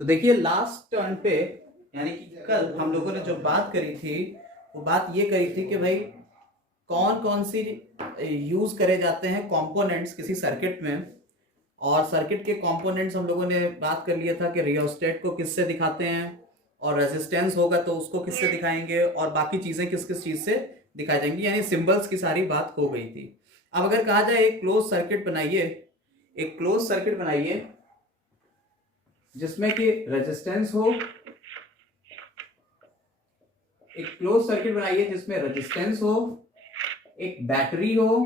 तो देखिए last turn पे यानी कि कल हम लोगों ने जो बात करी थी वो बात ये करी थी कि भाई कौन कौन सी यूज करे जाते हैं कंपोनेंट्स किसी सर्किट में। और सर्किट के कंपोनेंट्स हम लोगों ने बात कर लिया था कि रियोस्टेट को किससे दिखाते हैं और रेजिस्टेंस होगा तो उसको किससे दिखाएंगे और बाकी चीजें किस किस चीज से दिखाई जाएंगी, यानी सिंबल्स की सारी बात हो गई थी। अब अगर कहा जाए एक क्लोज सर्किट बनाइए, एक क्लोज सर्किट बनाइए जिसमें कि रेजिस्टेंस हो, एक क्लोज सर्किट बनाइए जिसमें रेजिस्टेंस हो, एक बैटरी हो,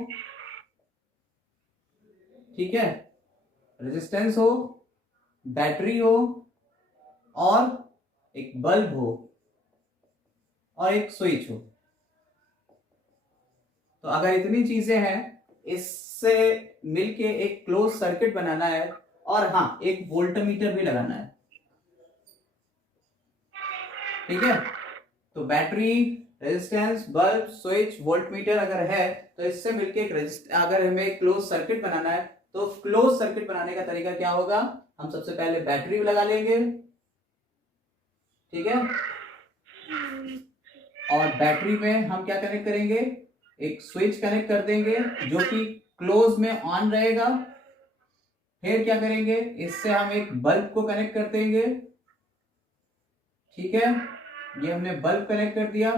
ठीक है, रेजिस्टेंस हो, बैटरी हो और एक बल्ब हो और एक स्विच हो। तो अगर इतनी चीजें हैं, इससे मिलके एक क्लोज सर्किट बनाना है और हाँ एक वोल्टमीटर भी लगाना है, ठीक है। तो battery, resistance, bulb, switch, voltmeter अगर है तो इससे मिलके अगर हमें एक क्लोज सर्किट बनाना है तो क्लोज सर्किट बनाने का तरीका क्या होगा, हम सबसे पहले बैटरी लगा लेंगे, ठीक है। और बैटरी में हम क्या कनेक्ट करेंगे, एक स्विच कनेक्ट कर देंगे जो कि क्लोज में ऑन रहेगा। फिर क्या करेंगे, इससे हम एक बल्ब को कनेक्ट कर देंगे, ठीक है, ये हमने बल्ब कनेक्ट कर दिया।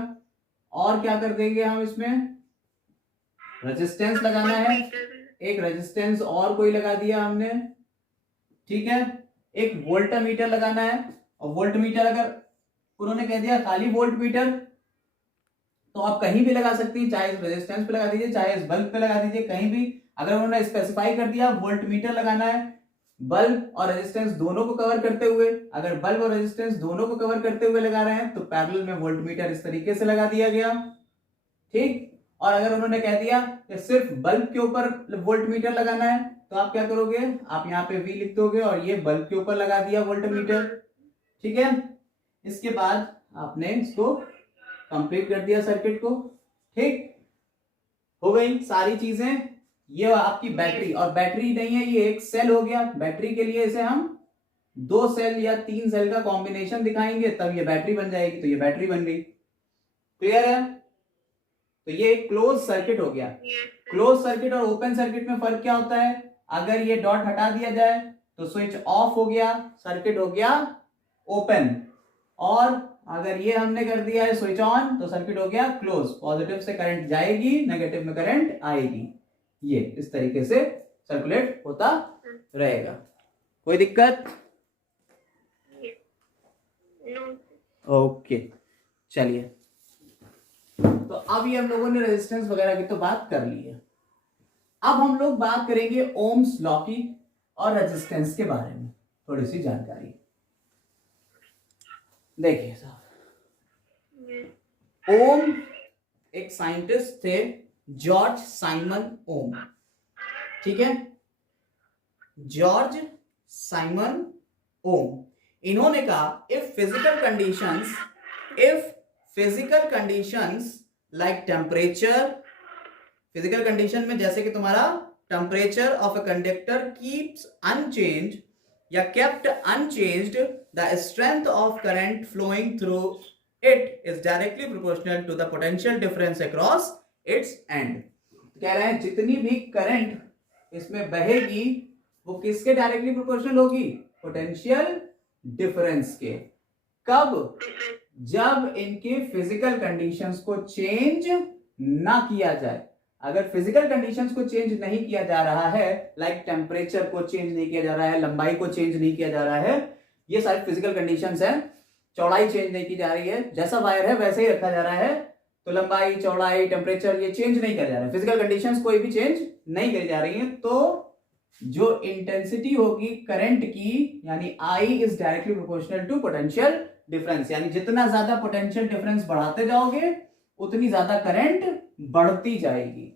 और क्या कर देंगे हम इसमें, रेजिस्टेंस लगाना है, एक रेजिस्टेंस और कोई लगा दिया हमने, ठीक है। एक वोल्टमीटर लगाना है और वोल्टमीटर अगर उन्होंने कह दिया खाली वोल्टमीटर तो आप कहीं भी लगा सकती हैं, चाहे इस रेजिस्टेंस पे लगा दीजिए चाहे इस बल्ब पे लगा दीजिए, कहीं भी। अगर उन्होंने स्पेसिफाई कर दिया वोल्टमीटर लगाना है बल्ब और रेजिस्टेंस दोनों को कवर करते हुए, अगर बल्ब और रेजिस्टेंस दोनों को कवर करते हुए लगा रहे हैं तो पैरेलल में वोल्टमीटर इस तरीके से लगा दिया गया, ठीक। और अगर उन्होंने कह दिया कि सिर्फ बल्ब के ऊपर वोल्टमीटर लगाना है तो आप क्या करोगे, आप यहाँ पे V लिख दोगे और ये बल्ब के ऊपर लगा दिया वोल्टमीटर, ठीक है। इसके बाद आपने इसको कंप्लीट कर दिया सर्किट को, ठीक हो गई सारी चीजें। ये आपकी बैटरी, और बैटरी नहीं है ये एक सेल हो गया, बैटरी के लिए इसे हम 2 सेल या 3 सेल का कॉम्बिनेशन दिखाएंगे तब ये बैटरी बन जाएगी, तो ये बैटरी बन गई, क्लियर है। तो ये एक क्लोज सर्किट हो गया। क्लोज सर्किट और ओपन सर्किट में फर्क क्या होता है, अगर ये डॉट हटा दिया जाए तो स्विच ऑफ हो गया, सर्किट हो गया ओपन, और अगर ये हमने कर दिया है स्विच ऑन तो सर्किट हो गया क्लोज, पॉजिटिव से करंट जाएगी नेगेटिव में करंट आएगी, ये इस तरीके से सर्कुलेट होता रहेगा। कोई दिक्कत? ओके चलिए, तो अब ये हम लोगों ने रेजिस्टेंस वगैरह की तो बात कर ली है। अब हम लोग बात करेंगे ओम्स लॉ की और रेजिस्टेंस के बारे में थोड़ी सी जानकारी। देखिए साहब, ओम एक साइंटिस्ट थे, जॉर्ज साइमन ओम, ठीक है, जॉर्ज साइमन ओम। इन्होंने कहा if physical conditions like temperature, physical condition में जैसे कि तुम्हारा temperature of a conductor keeps unchanged या kept unchanged, the strength of current flowing through it is directly proportional to the potential difference across its end. कह रहे हैं जितनी भी करंट इसमें बहेगी वो किसके डायरेक्टली प्रोपोर्शनल होगी, पोटेंशियल डिफरेंस के। कब, जब इनके फिजिकल कंडीशंस को चेंज ना किया जाए। अगर फिजिकल कंडीशंस को चेंज नहीं किया जा रहा है, लाइक टेम्परेचर को चेंज नहीं किया जा रहा है, लंबाई को चेंज नहीं किया जा रहा है, ये सारे फिजिकल कंडीशंस हैं, चौड़ाई चेंज नहीं की जा रही है, जैसा वायर है वैसे ही रखा जा रहा है, तो लंबाई, चौड़ाई, टेम्परेचर ये चेंज नहीं किया जा रहा है, फिजिकल कंडीशंस कोई भी चेंज नहीं करी जा रही है, तो जो इंटेंसिटी होगी करंट की यानी I is directly proportional to potential difference, यानी जितना ज्यादा पोटेंशियल डिफरेंस बढ़ाते जाओगे उतनी ज्यादा करंट बढ़ती जाएगी,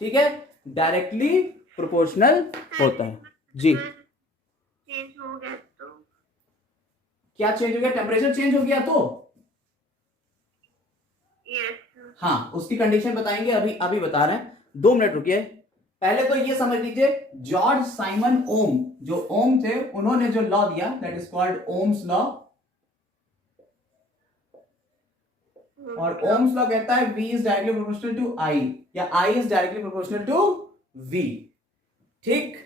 ठीक है, डायरेक्टली प्रोपोर्शनल होता है जी। चेंज हो गया तो क्या चेंज हो गया, टेम्परेचर चेंज हो गया तो यस, हाँ उसकी कंडीशन बताएंगे, अभी बता रहे हैं, 2 मिनट रुकिए। पहले तो ये समझ लीजिए, जॉर्ज साइमन ओम, जो ओम थे, उन्होंने जो लॉ दिया that is called Ohm's law. और ओम्स लॉ कहता है V is directly proportional to I, या I is directly proportional to V। ठीक,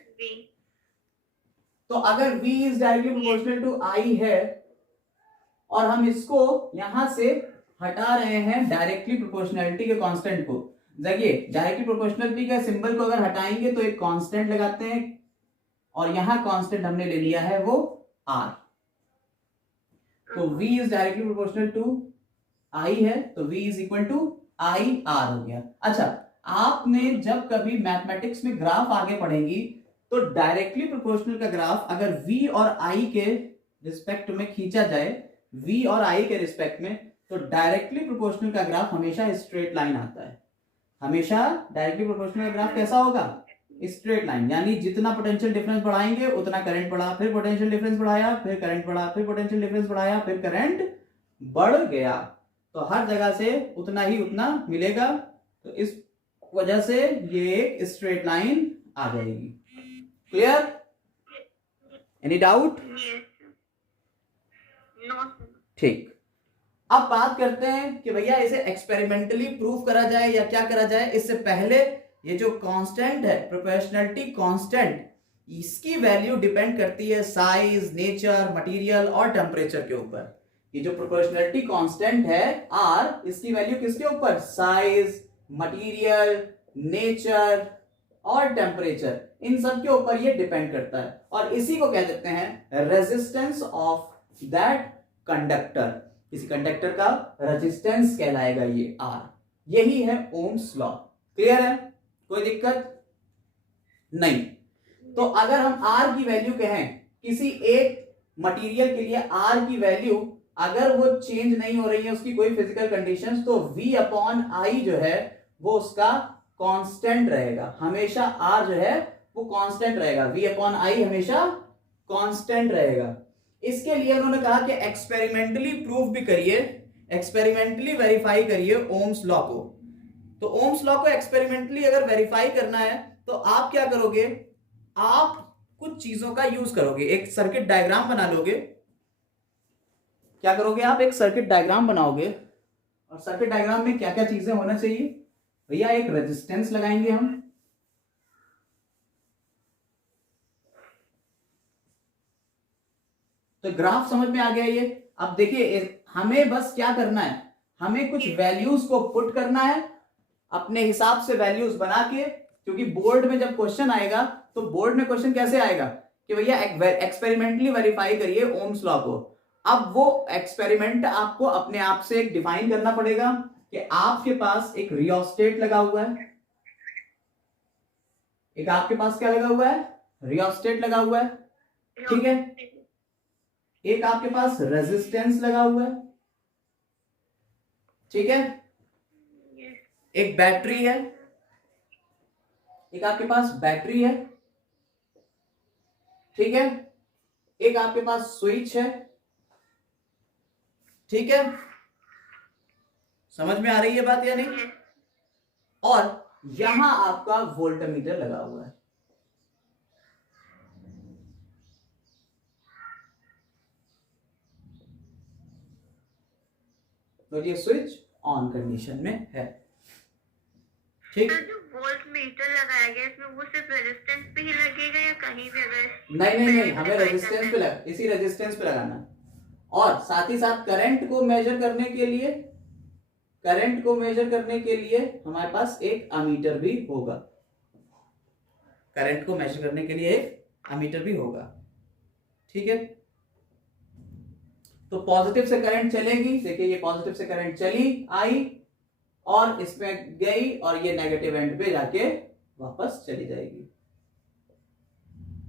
तो अगर V is directly proportional to I है और हम इसको यहां से हटा रहे हैं डायरेक्टली प्रोपोर्शनलिटी के कांस्टेंट को, देखिए डायरेक्टली प्रोपोर्शनलिटी का सिंबल को अगर हटाएंगे तो एक कांस्टेंट लगाते हैं, और यहां कांस्टेंट हमने ले लिया है वो R। तो V is directly proportional to I है, तो V is equal to I R हो गया। अच्छा, आपने जब कभी मैथमेटिक्स में ग्राफ आगे पढ़ेंगी तो डायरेक्टली प्रोपोर्शनल का ग्राफ अगर V और I के रिस्पेक्ट में खींचा जाए, V और I के रिस्पेक्ट में, तो डायरेक्टली प्रोपोर्शनल का ग्राफ हमेशा स्ट्रेट लाइन आता है। हमेशा डायरेक्टली प्रोपोर्शनल का ग्राफ कैसा होगा? स्ट्रेट लाइन, यानी जितना पोटेंशियल डिफरेंस बढ़ाएंगे उतना करंट बढ़ा, फिर पोटेंशियल डिफरेंस बढ़ाया, फिर करंट बढ़ा, फिर पोटेंशियल डिफरेंस बढ़ाया, फिर करंट बढ़ गया, तो हर जगह से उतना ही उतना मिलेगा। तो इस वजह से ये एक स्ट्रेट लाइन आ जाएगी। क्लियर? Any doubt? ठीक, अब बात करते हैं कि भैया इसे एक्सपेरिमेंटली प्रूव करा जाए या क्या करा जाए। इससे पहले ये जो कांस्टेंट है, प्रोपोर्शनलिटी कांस्टेंट, इसकी वैल्यू डिपेंड करती है साइज, नेचर, मटेरियल और टेम्परेचर के ऊपर। ये जो प्रोपोर्शनलिटी कांस्टेंट है R, इसकी वैल्यू किसके ऊपर? साइज, मटेरियल, नेचर और टेम्परेचर, इन सब के ऊपर ये डिपेंड करता है, और इसी को कह देते हैं रेजिस्टेंस ऑफ दैट कंडक्टर। किसी कंडक्टर का रेजिस्टेंस कहलाएगा ये R। यही है ओम्स लॉ। क्लियर है? कोई दिक्कत नहीं। तो अगर हम R की वैल्यू कहें, किसी एक मटेरियल के लिए R की वैल्यू अगर वो चेंज नहीं हो रही है, उसकी कोई फिजिकल कंडीशंस, तो V अपॉन I जो है वो उसका कांस्टेंट रहेगा। हमेशा R जो है वो कांस्टेंट रहेगा, V अपॉन I हमेशा कांस्टेंट रहेगा। इसके लिए उन्होंने कहा कि एक्सपेरिमेंटली प्रूव भी करिए, एक्सपेरिमेंटली वेरीफाई करिए ओम्स लॉ को। तो ओम्स लॉ को एक्सपेरिमेंटली अगर वेरीफाई करना है तो आप क्या करोगे? आप कुछ चीजों का यूज करोगे, एक सर्किट डायग्राम बना लोगे। क्या करोगे आप? एक सर्किट डायग्राम बनाओगे, और सर्किट डायग्राम में क्या क्या चीजें होना चाहिए भैया? एक रेजिस्टेंस लगाएंगे हम, तो ग्राफ समझ में आ गया ये। अब देखिए, हमें बस क्या करना है, हमें कुछ वैल्यूज को पुट करना है अपने हिसाब से, वैल्यूज बना के, क्योंकि बोर्ड में जब क्वेश्चन आएगा तो बोर्ड में क्वेश्चन कैसे आएगा कि भैया एक्सपेरिमेंटली वेरीफाई करिए ओम्स लॉ को। अब वो एक्सपेरिमेंट आपको अपने आप से एक डिफाइन करना पड़ेगा कि आपके पास एक रियोस्टेट लगा हुआ है, एक आपके पास क्या लगा हुआ है? रियोस्टेट लगा हुआ है, ठीक है। एक आपके पास रेजिस्टेंस लगा हुआ है, ठीक है। एक बैटरी है, एक आपके पास बैटरी है, ठीक है। एक आपके पास स्विच है, ठीक है। समझ में आ रही है बात या नहीं? और यहां आपका वोल्टमीटर लगा हुआ है। तो ये स्विच ऑन कंडीशन में है, ठीक। जो वोल्ट मीटर लगाया गया इसमें वो सिर्फ रेजिस्टेंस पे ही लगेगा या कहीं भी? अगर नहीं, हमें रेजिस्टेंस पे इसी रेजिस्टेंस पे लगाना है। और साथ ही साथ करंट को मेजर करने के लिए, हमारे पास एक अमीटर भी होगा। करंट को मेजर करने के लिए एक अमीटर भी होगा, ठीक है। तो पॉजिटिव से करंट चलेगी, देखिए ये पॉजिटिव से करंट चली आई और इसमें गई, और ये नेगेटिव एंड पे जाके वापस चली जाएगी,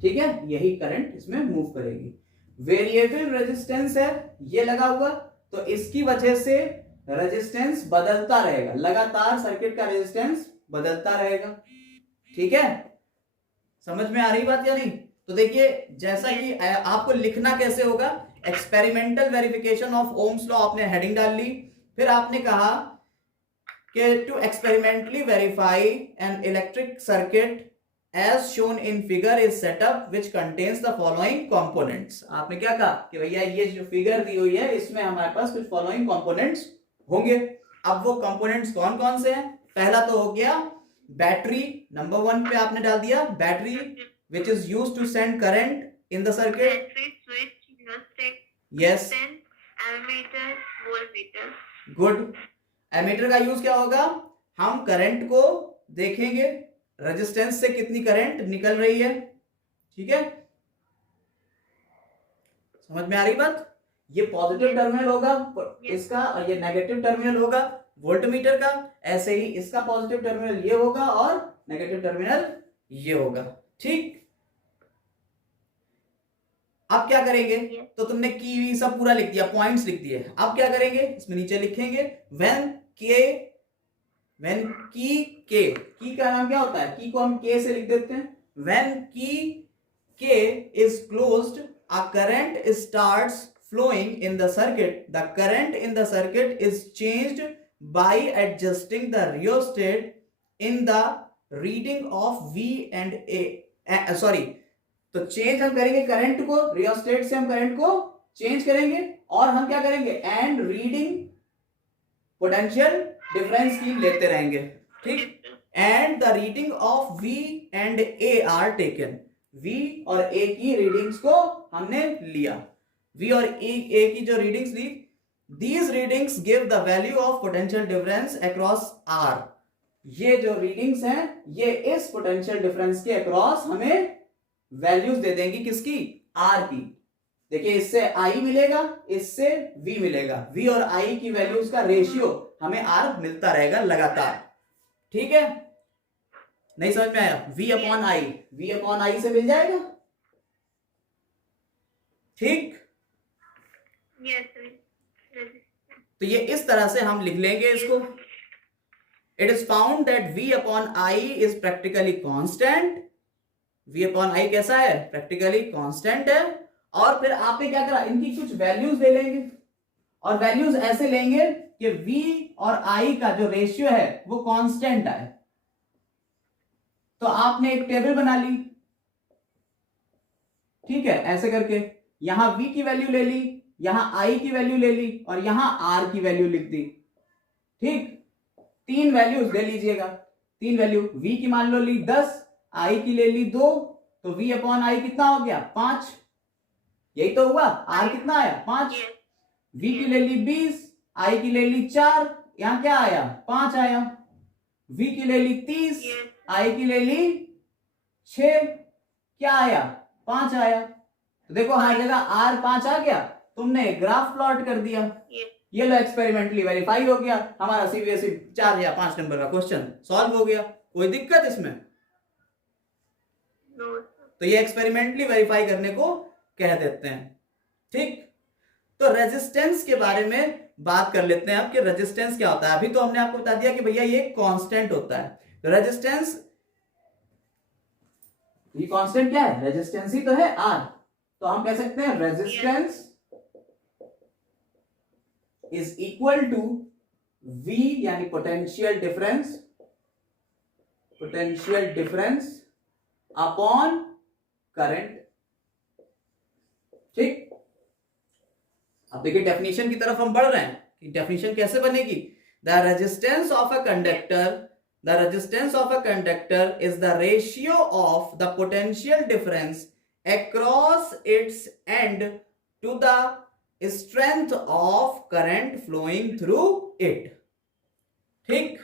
ठीक है। यही करंट इसमें मूव करेगी। वेरिएबल रेजिस्टेंस है ये लगा हुआ, तो इसकी वजह से रेजिस्टेंस बदलता रहेगा, लगातार सर्किट का रेजिस्टेंस बदलता रहेगा, ठीक है। समझ में आ रही बात या नहीं? तो देखिए, जैसा कि आपको लिखना कैसे होगा, experimental verification of Ohm's law, आपने हेडिंग डाल ली। फिर आपने कहा कि to experimentally verify an electric circuit as shown in figure is set up which contains the following components। आपने क्या कहा कि भैया ये जो फिगर दी हुई है इसमें हमारे पास कुछ फॉलोइंग कंपोनेंट्स होंगे। अब वो कंपोनेंट्स कौन कौन से हैं? पहला तो हो गया बैटरी, नंबर 1 पे आपने डाल दिया battery which is used to send current in the circuit। Battery, switch, rheostat, yes, ammeter, voltmeter. Good. Ammeter का यूज क्या होगा? हम करंट को देखेंगे, रेजिस्टेंस से कितनी करंट निकल रही है। ठीक है, समझ में आ रही बात? ये पॉजिटिव टर्मिनल होगा इसका और ये नेगेटिव टर्मिनल होगा वोल्टमीटर का। ऐसे ही इसका पॉजिटिव टर्मिनल ये होगा और नेगेटिव टर्मिनल ये होगा। ठीक, अब क्या करेंगे? तो तुमने की सब पूरा लिख दिया, पॉइंट्स लिख दिए। अब क्या करेंगे? इसमें नीचे लिखेंगे व्हेन की का नाम क्या होता है? की को हम के से लिख देते हैं। व्हेन के is closed a current starts flowing in the circuit, the current in the circuit is changed by adjusting the rheostat in the reading of V and A। Sorry, तो चेंज हम करेंगे करंट को, rheostat से हम current को change करेंगे और हम क्या करेंगे? एंड रीडिंग पोटेंशियल डिफरेंस की लेते रहेंगे। ठीक, and the reading of V and A are taken. V और A की रीडिंग्स को हमने लिया। V और A की जो रीडिंग्स ली, these readings give the value of potential difference across R। ये जो रीडिंग्स हैं ये इस पोटेंशियल डिफरेंस के अक्रॉस हमें वैल्यूज दे देंगी। किसकी? R की। देखिए, इससे I मिलेगा, इससे V मिलेगा। V और I की वैल्यूज का रेशियो हमें R मिलता रहेगा लगातार। ठीक है, नहीं समझ में आया? V अपॉन I से मिल जाएगा। ठीक, तो ये इस तरह से हम लिख लेंगे इसको। It is found that V upon I is practically constant. V upon I कैसा है? प्रैक्टिकली कांस्टेंट है। और फिर आपने क्या करा? इनकी कुछ वैल्यूज ले लेंगे और वैल्यूज ऐसे लेंगे कि V और I का जो रेशियो है वो कांस्टेंट आए। तो आपने एक टेबल बना ली। ठीक है, ऐसे करके यहां V की वैल्यू ले ली, यहां I की वैल्यू ले ली और यहां R की वैल्यू लिख दी। ठीक, 3 वैल्यूज ले लीजिएगा। 3 वैल्यू V की मान लो ली 10, I की ले ली 2, तो V अपॉन I कितना हो गया? 5। यही तो हुआ। R कितना आया? 5। V की ले ली 20, I की ले ली 4, यहां क्या आया? 5 आया। V की ले ली 30, I की ले ली 6, क्या आया? 5 आया। तो देखो हर जगह R 5 आ गया। तुमने ग्राफ प्लॉट कर दिया, ये लो एक्सपेरिमेंटली वेरीफाई हो गया। हमारा सीबीएसई 4 या 5 नंबर का क्वेश्चन सॉल्व हो गया। कोई दिक्कत इसमें? तो ये एक्सपेरिमेंटली वेरीफाई करने को कह देते हैं। ठीक, तो रेजिस्टेंस के बारे में बात कर लेते हैं अब कि रेजिस्टेंस क्या होता है। अभी तो हमने आपको बता दिया कि भैया ये कांस्टेंट होता है। रेजिस्टेंस, ये कांस्टेंट क्या है? रेजिस्टेंस ही तो है R। तो हम कह सकते हैं resistance is equal to V यानी पोटेंशियल डिफरेंस अपॉन करंट। ठीक, अब देखिए डेफिनेशन की तरफ हम बढ़ रहे हैं कि डेफिनेशन कैसे बनेगी। The resistance of a conductor is the ratio of the potential difference across its end to the strength of current flowing through it। ठीक,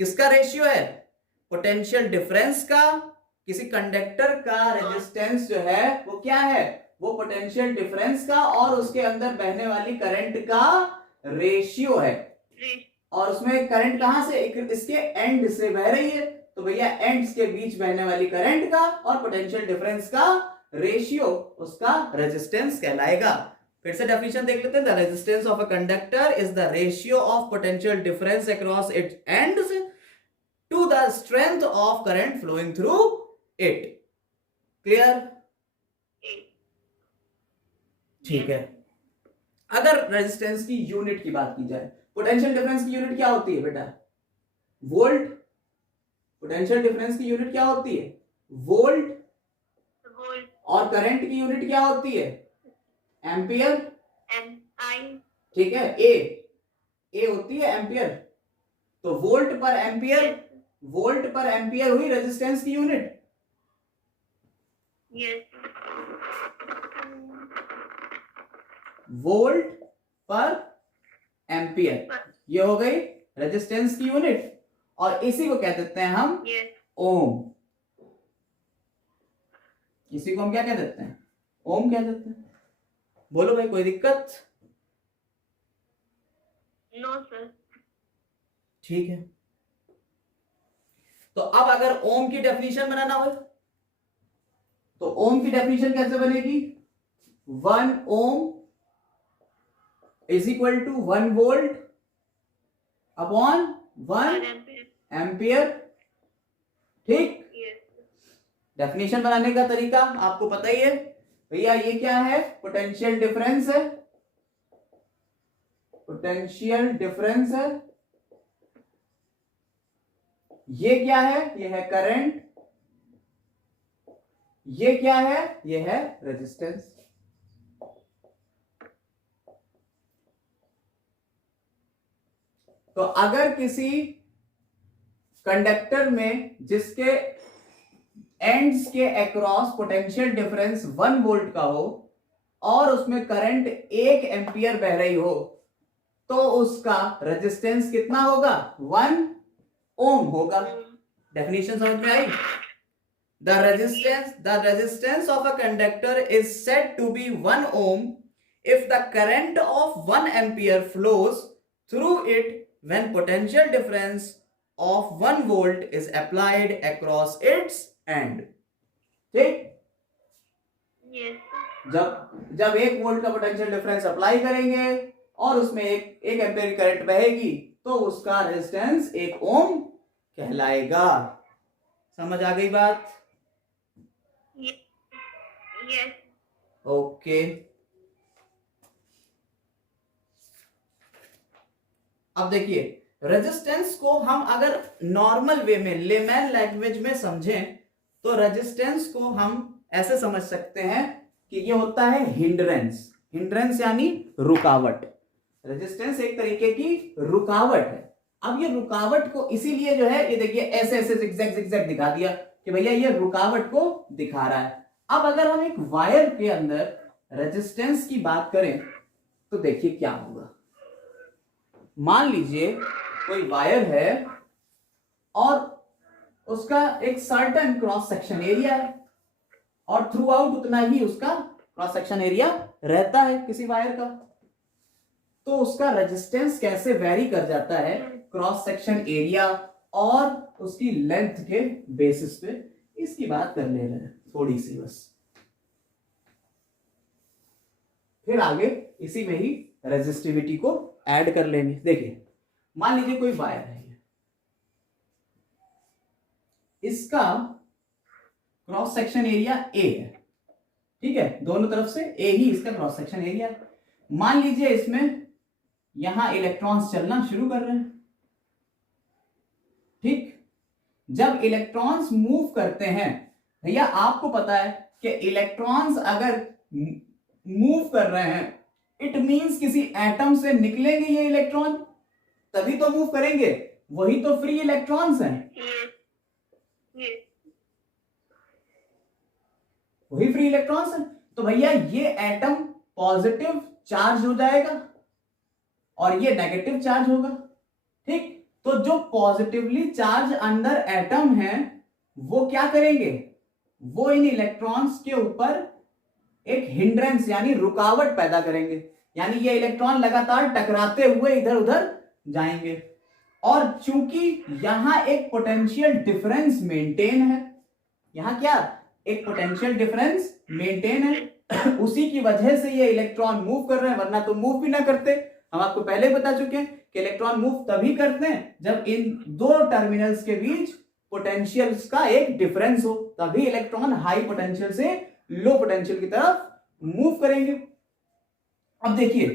किसका रेशियो है? पोटेंशियल डिफरेंस का। किसी कंडक्टर का रेजिस्टेंस जो है वो क्या है? वो पोटेंशियल डिफरेंस का और उसके अंदर बहने वाली करंट का रेशियो है। और उसमें करंट कहां से? इसके एंड से बह रही है। तो भैया एंड्स के बीच बहने वाली करंट का और पोटेंशियल डिफरेंस का रेशियो उसका रेजिस्टेंस कहलाएगा। फिर से डेफिनेशन देख लेते हैं। The resistance of a conductor is the ratio of potential difference across its ends to the strength of current flowing through it. Clear? ठीक है, अगर रेजिस्टेंस की यूनिट की बात की जाए, पोटेंशियल डिफरेंस की यूनिट क्या होती है बेटा? वोल्ट। पोटेंशियल डिफरेंस की यूनिट क्या होती है? वोल्ट। वोल्ट। और करंट की यूनिट क्या होती है? एम्पियर। MI। ठीक है, ए होती है एम्पियर। तो वोल्ट पर एम्पियर, वोल्ट पर एम्पियर हुई रेजिस्टेंस की यूनिट। यस। वोल्ट पर एम्पियर, ये हो गई रेजिस्टेंस की यूनिट। और इसी को कह देते हैं हम ओम। इसी को हम क्या कह देते हैं? ओम कह देते हैं। बोलो भाई, कोई दिक्कत? No sir. ठीक है, तो अब अगर ओम की डेफिनेशन बनाना हो तो ओम की डेफिनेशन कैसे बनेगी? 1 ohm is equal to 1 volt upon 1 ampere. ठीक, डेफिनेशन बनाने का तरीका आपको पता ही है भैया। ये क्या है? पोटेंशियल डिफरेंस है, पोटेंशियल डिफरेंस है। ये क्या है? ये है करंट। ये क्या है? ये है रेजिस्टेंस। तो अगर किसी कंडक्टर में जिसके एंड्स के अक्रॉस पोटेंशियल डिफरेंस 1 वोल्ट का हो और उसमें करंट 1 एम्पियर बह रही हो, तो उसका रेजिस्टेंस कितना होगा? 1 ओम होगा। डेफिनेशन समझ में आई? The resistance of a conductor is said to be 1 ohm if the current of 1 ampere flows through it when potential difference of 1 volt is applied across its end. ठीक? जब 1 वोल्ट का potential difference apply करेंगे और उसमें एक ampere current बहेगी तो उसका रेजिस्टेंस 1 ओम कहलाएगा। समझ आ गई बात? यस। ओके, अब देखिए, रेजिस्टेंस को हम अगर नॉर्मल वे में लेमैन लैंग्वेज में समझें तो रेजिस्टेंस को हम ऐसे समझ सकते हैं कि ये होता है हिंड्रेंस। हिंड्रेंस यानी रुकावट। रेजिस्टेंस एक तरीके की रुकावट है। अब ये रुकावट को इसीलिए जो है, ये देखिए ऐसे ऐसे जिगजैग जिगजैग दिखा दिया कि भैया ये रुकावट को दिखा रहा है। अब अगर हम एक वायर के अंदर रेजिस्टेंस की बात करें तो देखिए क्या होगा। मान लीजिए कोई वायर है और उसका एक सर्टेन क्रॉस सेक्शन एरिया है और थ्रू आउट उतना ही उसका क्रॉस सेक्शन एरिया रहता है किसी वायर का, तो उसका रेजिस्टेंस कैसे वेरी कर जाता है क्रॉस सेक्शन एरिया और उसकी लेंथ के बेसिस पे, इसकी बात कर ले रहे हैं थोड़ी सी बस। फिर आगे इसी में ही रेजिस्टिविटी को ऐड कर लेंगे। देखिए, मान लीजिए कोई वायर है, इसका क्रॉस सेक्शन एरिया ए है, ठीक है, दोनों तरफ से ए ही इसका क्रॉस सेक्शन एरिया। मान लीजिए इसमें यहां इलेक्ट्रॉन्स चलना शुरू कर रहे हैं, ठीक। जब इलेक्ट्रॉन्स मूव करते हैं, भैया आपको पता है कि इलेक्ट्रॉन्स अगर मूव कर रहे हैं इट मींस किसी एटम से निकलेंगे ये इलेक्ट्रॉन, तभी तो मूव करेंगे, वही तो फ्री इलेक्ट्रॉन्स हैं। वही फ्री इलेक्ट्रॉन्स हैं। तो भैया ये एटम पॉजिटिव चार्ज हो जाएगा और ये नेगेटिव चार्ज होगा, ठीक। तो जो पॉजिटिवली चार्ज अंदर एटम है वो क्या करेंगे, वो इन इलेक्ट्रॉन्स के ऊपर एक हिंड्रेंस यानी रुकावट पैदा करेंगे, यानी ये इलेक्ट्रॉन लगातार टकराते हुए इधर उधर जाएंगे। और चूंकि यहां एक पोटेंशियल डिफरेंस मेंटेन है, यहां क्या एक पोटेंशियल डिफरेंस मेंटेन है, उसी की वजह से ये इलेक्ट्रॉन मूव कर रहे हैं, वरना तो मूव भी ना करते। हम आपको पहले बता चुके हैं कि इलेक्ट्रॉन मूव तभी करते हैं जब इन दो टर्मिनल्स के बीच पोटेंशियल्स का एक डिफरेंस हो, तभी इलेक्ट्रॉन हाई पोटेंशियल से लो पोटेंशियल की तरफ मूव करेंगे। अब देखिए,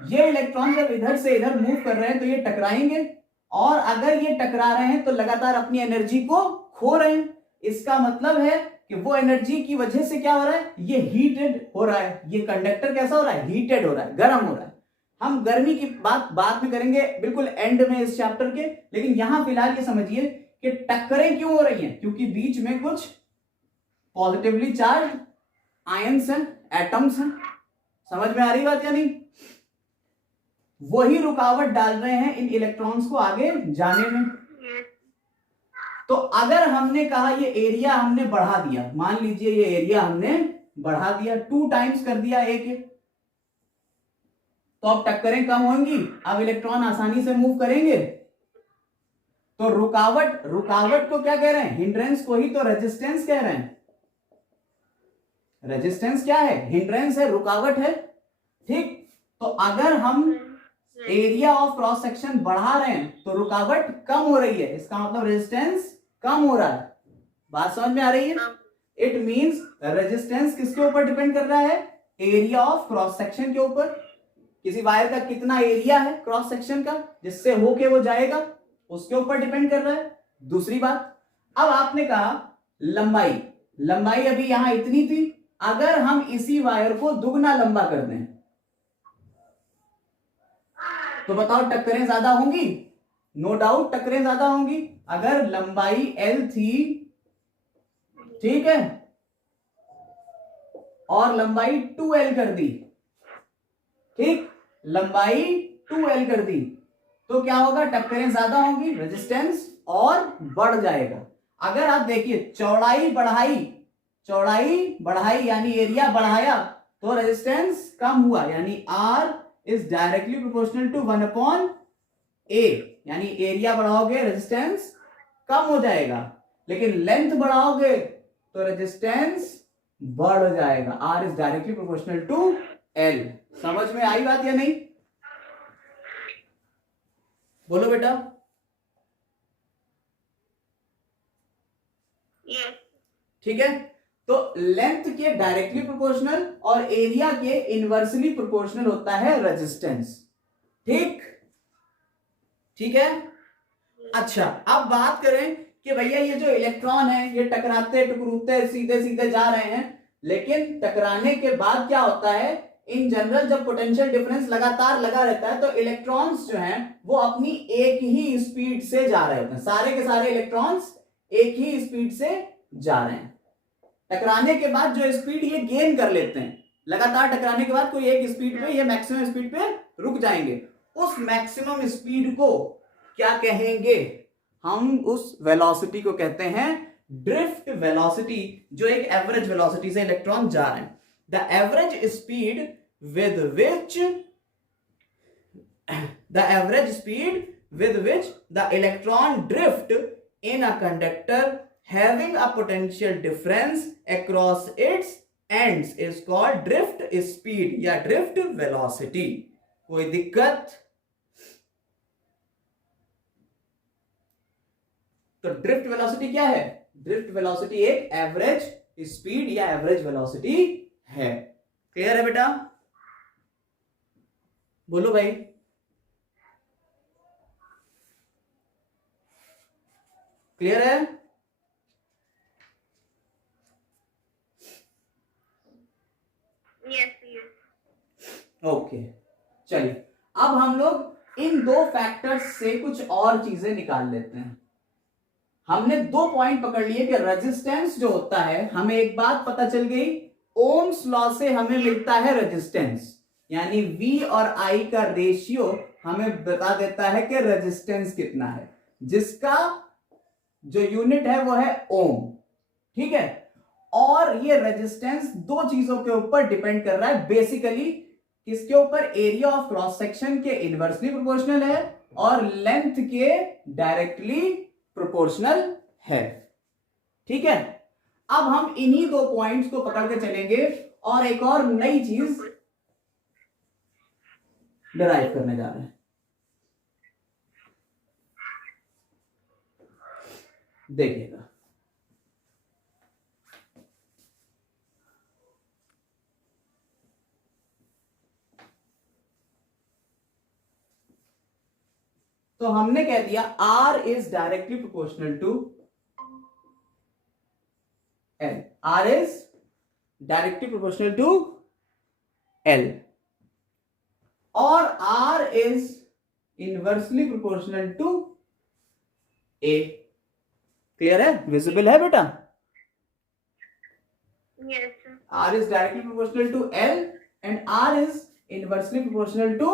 ये इलेक्ट्रॉन जब इधर से इधर मूव कर रहे हैं तो ये टकराएंगे और अगर ये टकरा रहे हैं तो लगातार अपनी एनर्जी को खो रहे हैं। इसका मतलब है कि वो एनर्जी की वजह से क्या हो रहा है, ये हीटेड हो रहा है, ये कंडक्टर कैसा हो रहा है, हीटेड हो रहा है, गर्म हो रहा है। हम गर्मी की बात बाद में करेंगे बिल्कुल एंड में इस चैप्टर के, लेकिन यहां फिलहाल ये समझिए कि टक्करें क्यों हो रही हैं, क्योंकि बीच में कुछ पॉजिटिवली चार्ज आयंस हैं, एटम्स हैं। समझ में आ रही बात या नहीं? वही रुकावट डाल रहे हैं इन इलेक्ट्रॉन्स को आगे जाने में। तो अगर हमने कहा ये एरिया हमने बढ़ा दिया, मान लीजिए ये एरिया हमने बढ़ा दिया, 2 टाइम्स कर दिया ए के, तो अब टक्करें कम होंगी, अब इलेक्ट्रॉन आसानी से मूव करेंगे। तो रुकावट को क्या कह रहे हैं, हिंड्रेंस को ही तो रेजिस्टेंस कह रहे हैं। रेजिस्टेंस क्या है, हिंड्रेंस है, रुकावट है। ठीक, तो अगर हम एरिया ऑफ क्रॉस सेक्शन बढ़ा रहे हैं तो रुकावट कम हो रही है, इसका मतलब रेजिस्टेंस कम हो रहा है। बात समझ में आ रही है? इट मींस रेजिस्टेंस किसके ऊपर डिपेंड कर रहा है, एरिया ऑफ क्रॉस सेक्शन के ऊपर। किसी वायर का कितना एरिया है क्रॉस सेक्शन का जिससे होके वो जाएगा, उसके ऊपर डिपेंड कर रहा है। दूसरी बात, अब आपने कहा लंबाई अभी यहां इतनी थी, अगर हम इसी वायर को दुगना लंबा कर दें तो बताओ टक्करें ज्यादा होंगी? नो डाउट टक्करें ज्यादा होंगी। अगर लंबाई L थी, ठीक है, और लंबाई 2L कर दी, ठीक, लंबाई 2L कर दी, तो क्या होगा, टक्करें ज्यादा होंगी, रेजिस्टेंस और बढ़ जाएगा। अगर आप देखिए चौड़ाई बढ़ाई यानी एरिया बढ़ाया तो रेजिस्टेंस कम हुआ, यानी R is directly proportional to 1/A, यानी एरिया बढ़ाओगे रेजिस्टेंस कम हो जाएगा, लेकिन लेंथ बढ़ाओगे तो रेजिस्टेंस बढ़ जाएगा। R is directly proportional to L। समझ में आई बात या नहीं? बोलो बेटा। ठीक है, तो लेंथ के डायरेक्टली प्रोपोर्शनल और एरिया के इनवर्सली प्रोपोर्शनल होता है रेजिस्टेंस। ठीक है। अच्छा, अब बात करें कि भैया ये जो इलेक्ट्रॉन है ये टकराते टकराते सीधे सीधे जा रहे हैं, लेकिन टकराने के बाद क्या होता है, इन जनरल जब पोटेंशियल डिफरेंस लगातार लगा रहता है तो इलेक्ट्रॉन्स जो हैं वो अपनी एक ही स्पीड से जा रहे होते हैं, सारे के सारे इलेक्ट्रॉन्स एक ही स्पीड से जा रहे हैं। टकराने के बाद जो स्पीड ये गेन कर लेते हैं, लगातार टकराने के बाद कोई एक स्पीड पे, ये मैक्सिमम स्पीड पे रुक जाएंगे। उस मैक्सिमम स्पीड को क्या कहेंगे, हम उस वेलोसिटी को कहते हैं ड्रिफ्ट वेलोसिटी, जो एक एवरेज वेलोसिटी से इलेक्ट्रॉन जा रहे हैं। The average speed with which the electron drift in a conductor having a potential difference across its ends is called drift speed या drift velocity। कोई दिक्कत? तो ड्रिफ्ट वेलोसिटी क्या है, ड्रिफ्ट वेलोसिटी एक एवरेज स्पीड या एवरेज वेलोसिटी है। Clear है बेटा? बोलो भाई। क्लियर है? ओके, चलिए अब हम लोग इन 2 फैक्टर्स से कुछ और चीजें निकाल लेते हैं। हमने 2 पॉइंट पकड़ लिए कि रेजिस्टेंस जो होता है, हमें एक बात पता चल गई, ओम्स लॉ से हमें मिलता है रेजिस्टेंस, यानी V और I का रेशियो हमें बता देता है कि रेजिस्टेंस कितना है, जिसका जो यूनिट है वो है ओम। ठीक है, और ये रेजिस्टेंस 2 चीजों के ऊपर डिपेंड कर रहा है बेसिकली, किसके ऊपर, एरिया ऑफ क्रॉस सेक्शन के इनवर्सली प्रोपोर्शनल है और लेंथ के डायरेक्टली प्रोपोर्शनल है। ठीक है, अब हम इन्हीं 2 पॉइंट्स को पकड़ के चलेंगे और एक और नई चीज डिराइव करने जा रहे हैं। देखिएगा, तो हमने कह दिया R is directly proportional to L, R is directly proportional to L और R is inversely proportional to A। Clear है, विजिबल है बेटा? Yes, sir. R is directly proportional to L and R is inversely proportional to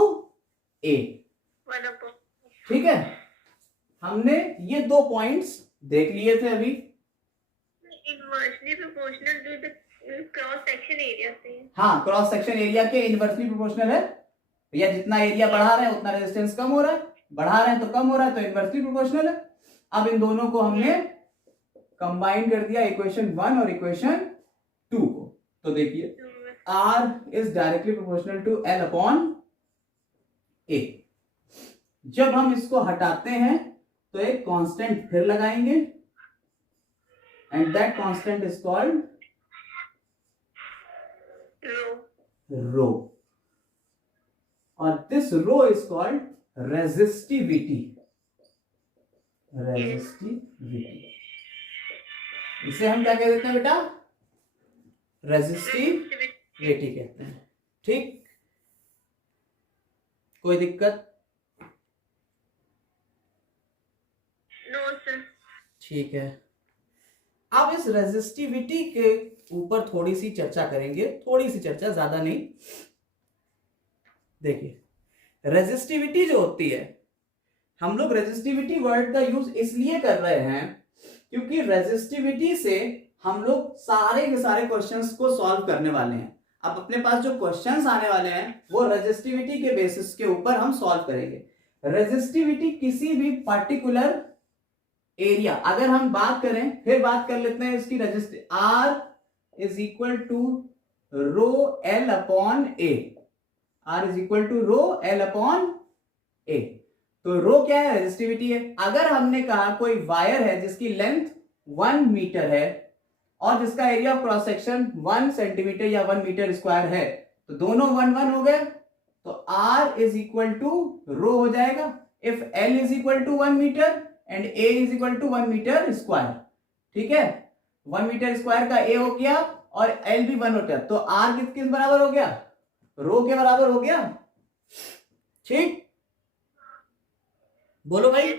A। 1/. ठीक है, हमने ये 2 points देख लिए थे अभी। Inversely proportional to the cross section area से। हाँ, क्रॉस सेक्शन एरिया के इनवर्सली प्रोपोर्शनल है भैया। जितना एरिया बढ़ा रहे हैं उतना रेजिस्टेंस कम हो रहा है, बढ़ा रहे हैं तो कम हो रहा है, तो इनवर्सली प्रोपोर्शनल है। अब इन दोनों को हमने कंबाइन कर दिया, इक्वेशन 1 और इक्वेशन 2 को। तो देखिए R is directly proportional to L upon A। जब हम इसको हटाते हैं तो एक कांस्टेंट फिर लगाएंगे and that constant is called rho और this rho is called resistivity. Resistivity, इसे हम क्या कह देते हैं बेटा? रेजिस्टिविटी कहते हैं। ठीक, कोई दिक्कत? No sir. ठीक है, अब इस रेजिस्टिविटी के ऊपर थोड़ी सी चर्चा करेंगे, थोड़ी सी चर्चा, ज्यादा नहीं। देखिए, रेजिस्टिविटी जो होती है, हम लोग रेजिस्टिविटी वर्ड का यूज इसलिए कर रहे हैं क्योंकि रेजिस्टिविटी से हम लोग सारे के सारे क्वेश्चंस को सॉल्व करने वाले हैं। अब अपने पास जो क्वेश्चंस आने वाले हैं वो रेजिस्टिविटी के बेसिस के ऊपर हम सॉल्व करेंगे। रेजिस्टिविटी किसी भी पर्टिकुलर एरिया, अगर हम बात करें, फिर बात कर लेते हैं इसकी resistivity. R is equal to rho L upon A। R is equal to rho L upon A। तो रो क्या है? रेजिस्टिविटी है। अगर हमने कहा कोई वायर है जिसकी लेंथ 1 मीटर है और जिसका area of cross section 1 centimetre या 1 मीटर स्क्वायर है, तो दोनों 1 1 हो गए, तो R is equal to rho हो जाएगा if L is equal to 1 metre and A is equal to 1 metre square. ठीक है, 1 मीटर स्क्वायर का A हो गया और L भी 1 होता है, तो R किस किस बराबर हो गया? रो के बराबर हो गया। ठीक, बोलो भाई।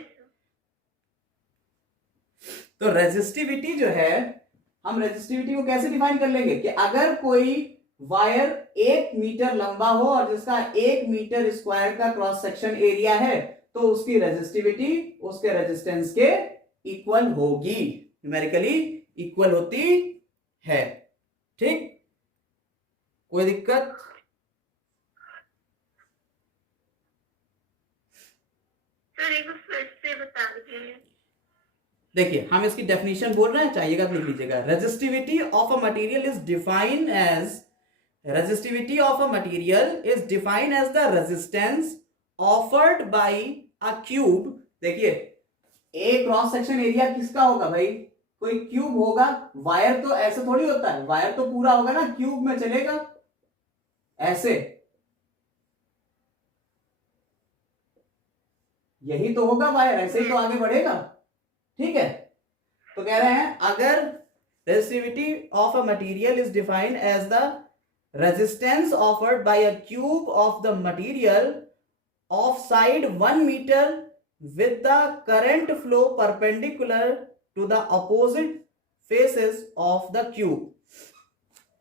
तो रेजिस्टिविटी जो है, हम रेजिस्टिविटी को कैसे डिफाइन कर लेंगे कि अगर कोई वायर 1 मीटर लंबा हो और जिसका 1 मीटर स्क्वायर का क्रॉस सेक्शन एरिया है, तो उसकी रेजिस्टिविटी उसके रेजिस्टेंस के इक्वल होगी, न्यूमेरिकली इक्वल होती है। ठीक, कोई दिक्कत? सर एक बार फिर से बता दीजिए। देखिए, हम इसकी डेफिनेशन बोल रहे हैं, चाहिएगा तो लिख लीजिएगा। Resistivity of a material is defined as the resistance offered by a cube. देखिए, ए क्रॉस सेक्शन एरिया किसका होगा भाई? कोई क्यूब होगा। वायर तो ऐसे थोड़ी होता है, वायर तो पूरा होगा ना, क्यूब में चलेगा ऐसे, यही तो होगा वायर, ऐसे ही तो आगे बढ़ेगा। ठीक है, तो कह रहे हैं अगर resistivity of a material is defined as the resistance offered by a cube of the material of side 1 metre with the current flow perpendicular to the opposite faces of the cube।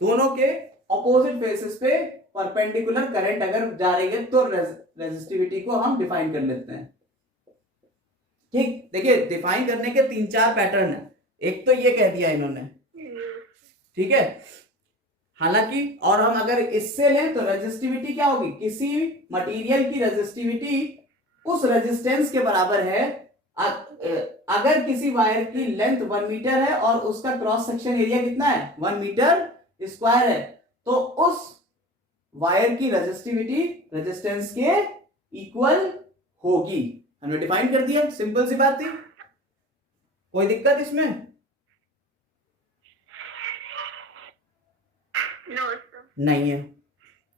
दोनों के opposite faces पे perpendicular current अगर जा रही है तो resistivity को हम डिफाइन कर लेते हैं। ठीक, देखिए डिफाइन करने के 3-4 पैटर्न है। एक तो ये कह दिया इन्होंने, ठीक है, हालांकि और हम अगर इससे लें तो रेजिस्टिविटी क्या होगी? किसी मटेरियल की रेजिस्टिविटी उस रेजिस्टेंस के बराबर है अगर किसी वायर की लेंथ 1 मीटर है और उसका क्रॉस सेक्शन एरिया कितना है? 1 मीटर स्क्वायर है, तो उस वायर की रेजिस्टिविटी रेजिस्टेंस के इक्वल होगी। हमने डिफाइन कर दिया, सिंपल सी बात थी। कोई दिक्कत इसमें? नहीं है।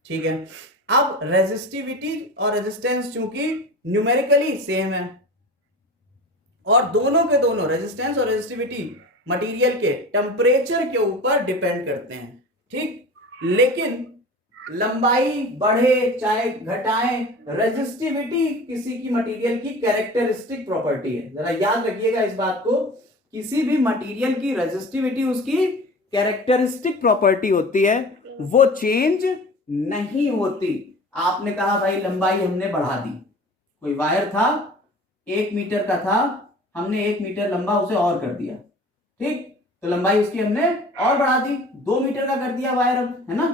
ठीक है, अब रेजिस्टिविटी और रेजिस्टेंस चूंकि न्यूमेरिकली सेम है, और दोनों के दोनों रेजिस्टेंस और रेजिस्टिविटी मटेरियल के टेम्परेचर के ऊपर डिपेंड करते हैं, ठीक। लेकिन लंबाई बढ़े चाहे घटाएं, रेजिस्टिविटी किसी की मटेरियल की कैरेक्टरिस्टिक प्रॉपर्टी है। जरा याद रखिएगा इस बात को, किसी भी मटेरियल की रेजिस्टिविटी उसकी कैरेक्टरिस्टिक प्रॉपर्टी होती है, वो चेंज नहीं होती। आपने कहा भाई लंबाई हमने बढ़ा दी, कोई वायर था 1 मीटर का था, हमने 1 मीटर लंबा उसे और कर दिया, ठीक, तो लंबाई उसकी हमने और बढ़ा दी, 2 मीटर का कर दिया वायर, अब है ना,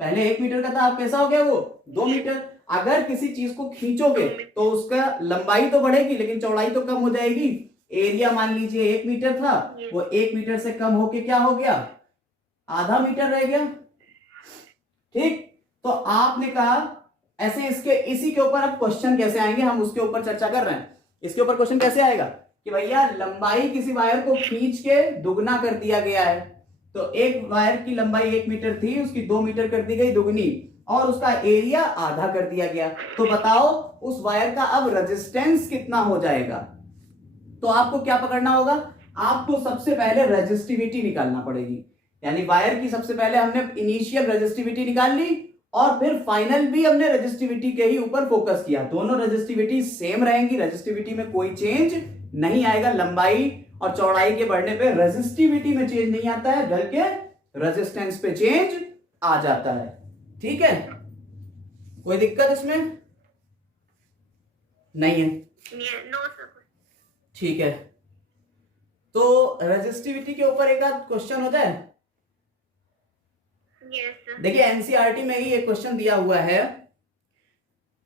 पहले 1 मीटर का था, अब कैसा हो गया वो 2 मीटर। अगर किसी चीज को खींचोगे तो उसका लंबाई तो बढ़ेगी लेकिन चौड़ाई तो कम हो जाएगी। एरिया मान लीजिए 1 मीटर था, वो 1 मीटर से कम होके क्या हो गया, आधा मीटर रह गया, ठीक। तो आपने कहा ऐसे इसके इसी के ऊपर अब क्वेश्चन कैसे आएंगे, हम उसके ऊपर चर्चा कर रहे हैं। इसके ऊपर क्वेश्चन कैसे आएगा कि भैया लंबाई किसी वायर को खींच के दुगना कर दिया गया है, तो एक वायर की लंबाई 1 मीटर थी, उसकी 2 मीटर कर दी गई दुगनी, और उसका एरिया आधा कर दिया गया, तो बताओ उस वायर का अब रेजिस्टेंस कितना हो जाएगा। तो आपको क्या पकड़ना होगा, आपको सबसे पहले रेजिस्टिविटी निकालना पड़ेगी, यानी वायर की सबसे पहले हमने इनिशियल रेजिस्टिविटी निकाल ली और फिर फाइनल भी हमने रेजिस्टिविटी के ही ऊपर फोकस किया। दोनों रेजिस्टिविटी सेम रहेंगी, रेजिस्टिविटी में कोई चेंज नहीं आएगा, लंबाई और चौड़ाई के बढ़ने पे रेजिस्टिविटी में चेंज नहीं आता है, बल्कि रेजिस्टेंस पे चेंज आ जाता है, ठीक है। कोई दिक्कत इसमें नहीं है, नो सर, ठीक है। तो रेजिस्टिविटी के ऊपर एक आध क्वेश्चन हो जाए। देखिए एनसीईआरटी में ही एक क्वेश्चन दिया हुआ है,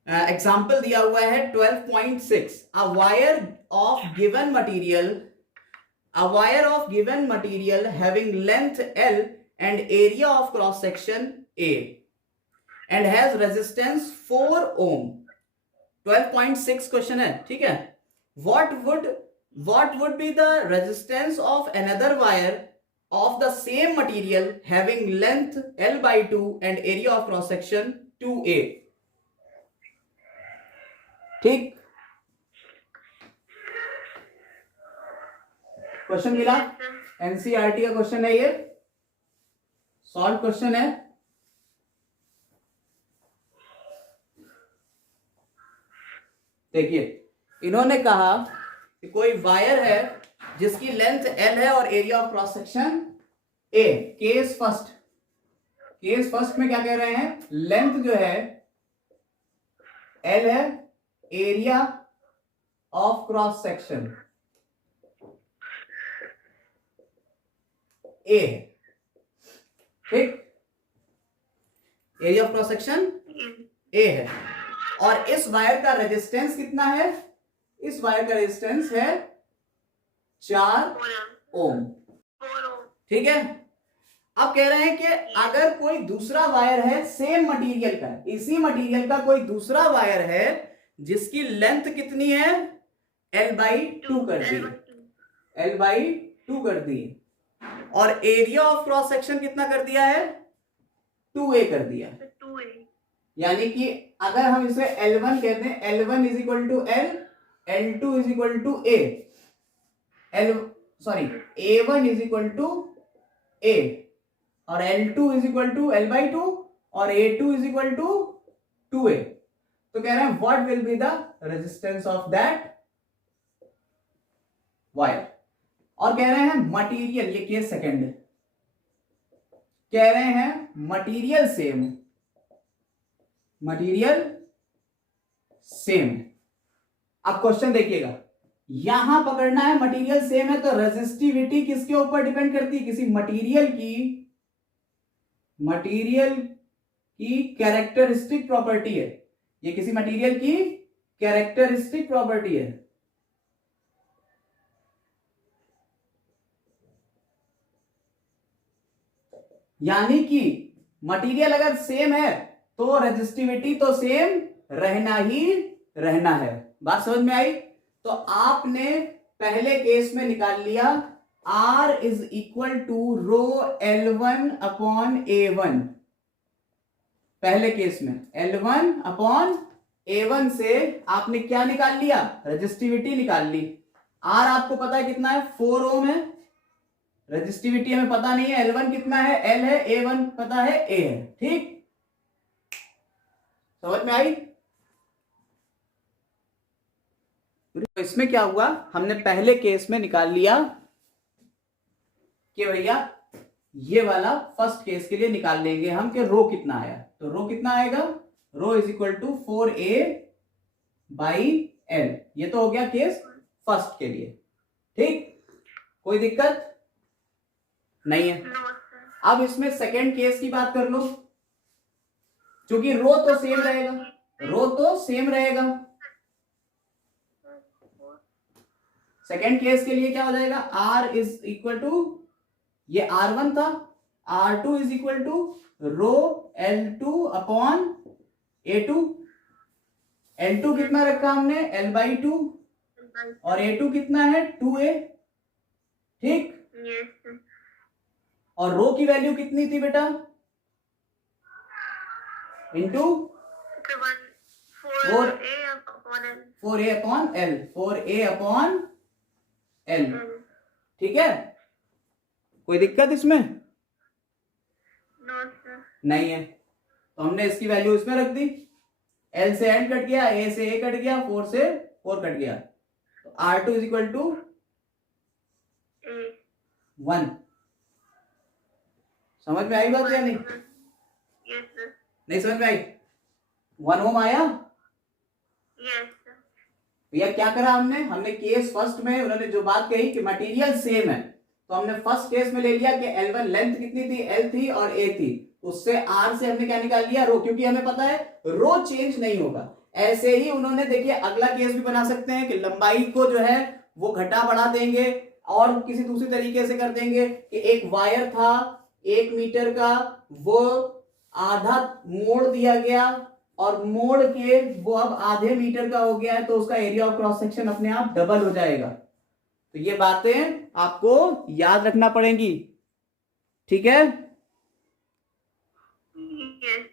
एग्जाम्पल दिया हुआ है 12.6, a wire of given material having length L and area of cross section A and has resistance 4 ohm। 12.6 question है, ठीक है। what would be the resistance of another wire of the same material having length L/2 and area of cross section 2A, ठीक। Question मिला, NCERT का question है ये, solve question है। देखिए इन्होंने कहा कि कोई वायर है जिसकी लेंथ L है और area of cross section A। Case first में क्या कह रहे हैं, लेंथ जो है L है, area of cross section A है, ठीक, area of cross section A है, और इस वायर का रेजिस्टेंस कितना है, इस वायर का रेजिस्टेंस है 4 ओम, ठीक है। अब कह रहे हैं कि अगर कोई दूसरा वायर है सेम मटेरियल का, इसी मटेरियल का कोई दूसरा वायर है जिसकी लेंथ कितनी है, L/2 कर दी, L/2 कर दी, और एरिया ऑफ क्रॉस सेक्शन कितना कर दिया है, 2A कर दिया। यानी कि अगर हम इसे L1 कहते हैं, L1 is equal to L, L2 is equal to A, A1 is equal to A, और L2 is equal to L/2, और A2 is equal to 2A। तो कह रहे हैं what will be the resistance of that wire, और कह रहे हैं मटेरियल, ये केस सेकंड है, कह रहे हैं मटेरियल सेम। अब क्वेश्चन देखिएगा, यहां पकड़ना है मटेरियल सेम है, तो रेजिस्टिविटी किसके ऊपर डिपेंड करती है, किसी मटेरियल की कैरेक्टरिस्टिक प्रॉपर्टी है, ये किसी मटेरियल की कैरेक्टरिस्टिक प्रॉपर्टी है। यानी कि मटेरियल अगर सेम है तो रेजिस्टिविटी तो सेम रहना ही रहना है। बात समझ में आई? तो आपने पहले केस में निकाल लिया R is equal to rho L1 upon A1, पहले केस में L1 अपॉन A1 से आपने क्या निकाल लिया, रेजिस्टिविटी निकाल ली। R आपको पता है कितना है, 4 ओम है। रेजिस्टिविटी हमें पता नहीं है, L1 कितना है, L है, A1 पता है, A है। ठीक, समझ में आई। तो इसमें क्या हुआ, हमने पहले केस में निकाल लिया कि भैया ये वाला फर्स्ट केस के लिए निकाल लेंगे हम कि रो कितना आया। तो रो कितना आएगा, रो इज इक्वल टू 4a/L। ये तो हो गया केस फर्स्ट के लिए। ठीक, कोई दिक्कत नहीं है। No sir. अब इसमें सेकेंड केस की बात कर लो, क्योंकि रो तो सेम रहेगा, रो तो सेम रहेगा। सेकेंड केस के लिए क्या हो जाएगा, R इज इक्वल टू, ये R1 था, R2 is equal to rho L2 upon A2। L2 कितना रखा हमने, L/2, और A2 कितना है, 2a। ठीक, यस सर। और रो की वैल्यू कितनी थी बेटा, इंटू 4a अपॉन L। ठीक है, कोई दिक्कत इसमें नो सर। नहीं है। तो हमने इसकी वैल्यू इसमें रख दी, L से N कट गया, A से A कट गया, 4 से 4 कट गया। तो R2 इज इक्वल टू 1। समझ में आई बात या नहीं, यस सर। नहीं समझ में आई। 1 ओम आया। Yes sir. भैया क्या करा हमने, हमने केस फर्स्ट में उन्होंने जो बात कही कि मटेरियल सेम है, तो हमने फर्स्ट केस में ले लिया कि L1 लेंथ कितनी थी, L थी और A थी, उससे R से हमने क्या निकाल लिया, रो, क्योंकि हमें पता है रो चेंज नहीं होगा। ऐसे ही उन्होंने देखिए अगला केस भी बना सकते हैं कि लंबाई को जो है वो घटा बढ़ा देंगे, और किसी दूसरी तरीके से कर देंगे कि एक वायर था 1 मीटर का, वो आधा मोड़ दिया गया और मोड़ के वो अब आधे मीटर का हो गया है, तो उसका एरिया ऑफ क्रॉस सेक्शन अपने आप डबल हो जाएगा। तो ये बातें आपको याद रखना पड़ेंगी। ठीक है, यस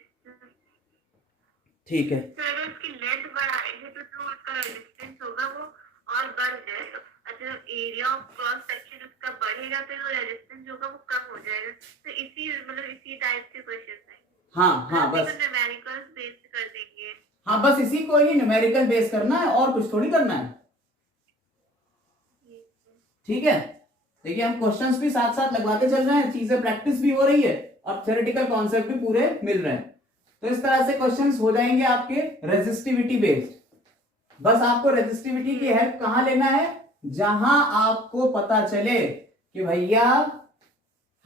ठीक है। सर। अगर उसकी लेंथ बढ़ाएंगे तो जो उसका रेजिस्टेंस होगा वो और बढ़ जाएगा। अगर एरिया ऑफ क्रॉस सेक्शन उसका बढ़ेगा तो जो रेजिस्टेंस होगा वो कम हो जाएगा। तो इसी टाइप के क्वेश्चन आएंगे। हाँ बस न्यूमेरिकल्स बेस कर देंगे। हाँ, बस इसी को ही न्यूमेरिकल बेस करना है और कुछ थोड़ी करना है। ठीक है, देखिए हम क्वेश्चंस भी साथ साथ लगवाते चल रहे हैं, चीजें प्रैक्टिस भी हो रही है और थ्योरेटिकल कॉन्सेप्ट भी पूरे मिल रहे हैं। तो इस तरह से क्वेश्चंस हो जाएंगे आपके रेजिस्टिविटी बेस्ड। बस आपको रेजिस्टिविटी की हेल्प कहां लेना है, जहां आपको पता चले कि भैया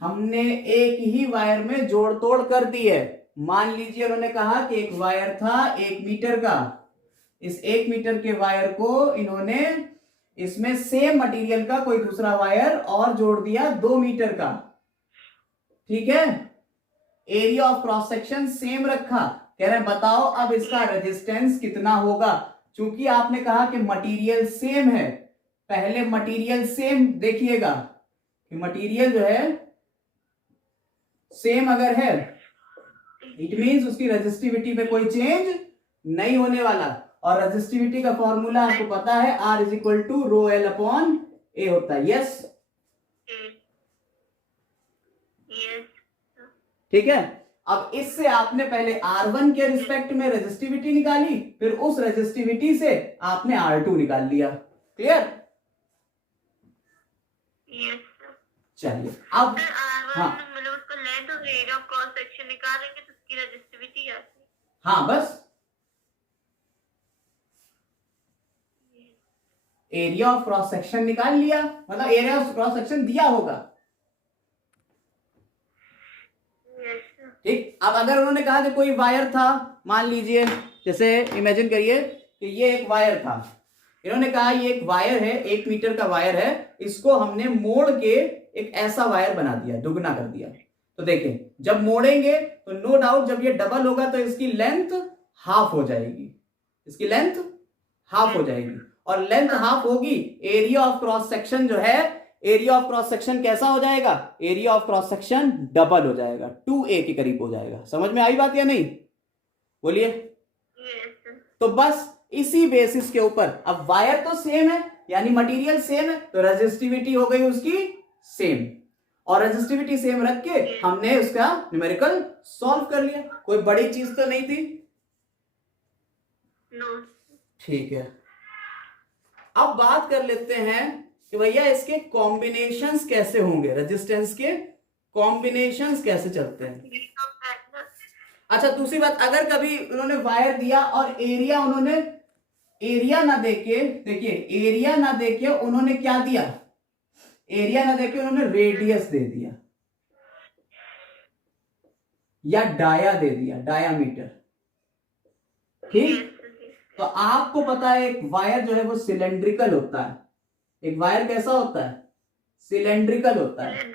हमने एक ही वायर में जोड़ तोड़ कर दी है। मान लीजिए उन्होंने कहा कि एक वायर था 1 मीटर का, इस 1 मीटर के वायर को इन्होंने इसमें सेम मटेरियल का कोई दूसरा वायर और जोड़ दिया 2 मीटर का। ठीक है, area of cross section same रखा, कह रहे हैं बताओ अब इसका रेजिस्टेंस कितना होगा। चूंकि आपने कहा कि मटेरियल सेम है, पहले मटेरियल सेम देखिएगा कि मटेरियल जो है सेम अगर है इट मींस उसकी रेजिस्टिविटी में कोई चेंज नहीं होने वाला। और रेजिस्टिविटी का फॉर्मूला आपको पता है, R is equal to rho L upon A होता है। यस, ठीक है। अब इससे आपने पहले R1 के रिस्पेक्ट में रेजिस्टिविटी निकाली, फिर उस रेजिस्टिविटी से आपने R2 निकाल लिया। क्लियर? चलिए अब हाँ मतलब उसका लेंथ और एरिया ऑफ क्रॉस सेक्शन निकालेंगे तो उसकी रेजिस्टिविटी आती है। हाँ, बस एरिया ऑफ क्रॉस सेक्शन निकाल लिया, मतलब एरिया ऑफ क्रॉस सेक्शन दिया होगा। ठीक, अब अगर उन्होंने कहा कि कोई वायर था, मान लीजिए जैसे इमेजिन करिए कि ये एक वायर था, इन्होंने कहा ये एक वायर है 1 मीटर का वायर है, इसको हमने मोड़ के एक ऐसा वायर बना दिया, दुगना कर दिया। तो देखें जब मोड़ेंगे तो नो डाउट जब ये डबल होगा तो इसकी लेंथ हाफ हो जाएगी, इसकी लेंथ हाफ हो जाएगी, और लेंथ हाफ होगी, एरिया ऑफ क्रॉस सेक्शन जो है, एरिया ऑफ क्रॉस सेक्शन कैसा हो जाएगा, area of cross section double हो जाएगा, 2a के करीब हो जाएगा। समझ में आई बात या नहीं, बोलिए। तो बस इसी बेसिस के ऊपर, अब वायर तो सेम है यानी मटेरियल सेम है, तो रेजिस्टिविटी हो गई उसकी सेम, और रेजिस्टिविटी सेम रख के हमने उसका न्यूमेरिकल सॉल्व कर लिया, कोई बड़ी चीज तो नहीं थी। ठीक है, अब बात कर लेते हैं कि भैया इसके कॉम्बिनेशंस कैसे होंगे, रेजिस्टेंस के कॉम्बिनेशंस कैसे चलते हैं। अच्छा दूसरी बात, अगर कभी उन्होंने वायर दिया और एरिया उन्होंने एरिया ना देके, देखिए एरिया ना देके उन्होंने क्या दिया, एरिया ना देके उन्होंने रेडियस दे दिया या डाया दे दिया, डायामीटर, ठीक। तो आपको पता है एक वायर जो है वो सिलेंड्रिकल होता है, एक वायर कैसा होता है, सिलेंड्रिकल होता है,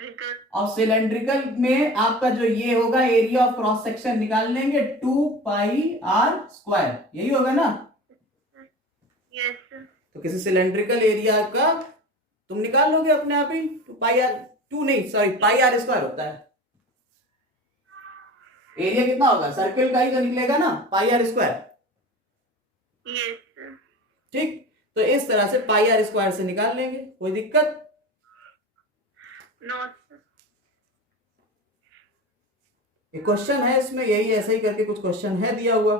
और सिलेंड्रिकल में आपका जो ये होगा एरिया ऑफ क्रॉस सेक्शन निकाल लेंगे 2πr², यही होगा ना। तो किसी सिलेंड्रिकल एरिया का तुम निकाल लोगे अपने आप ही, 2πr² होता है। एरिया कितना होगा, सर्किल का ही तो निकलेगा ना, πr², ठीक। तो इस तरह से πr² से निकाल लेंगे, कोई दिक्कत नो। एक क्वेश्चन है इसमें, यही ऐसे ही करके कुछ क्वेश्चन है दिया हुआ।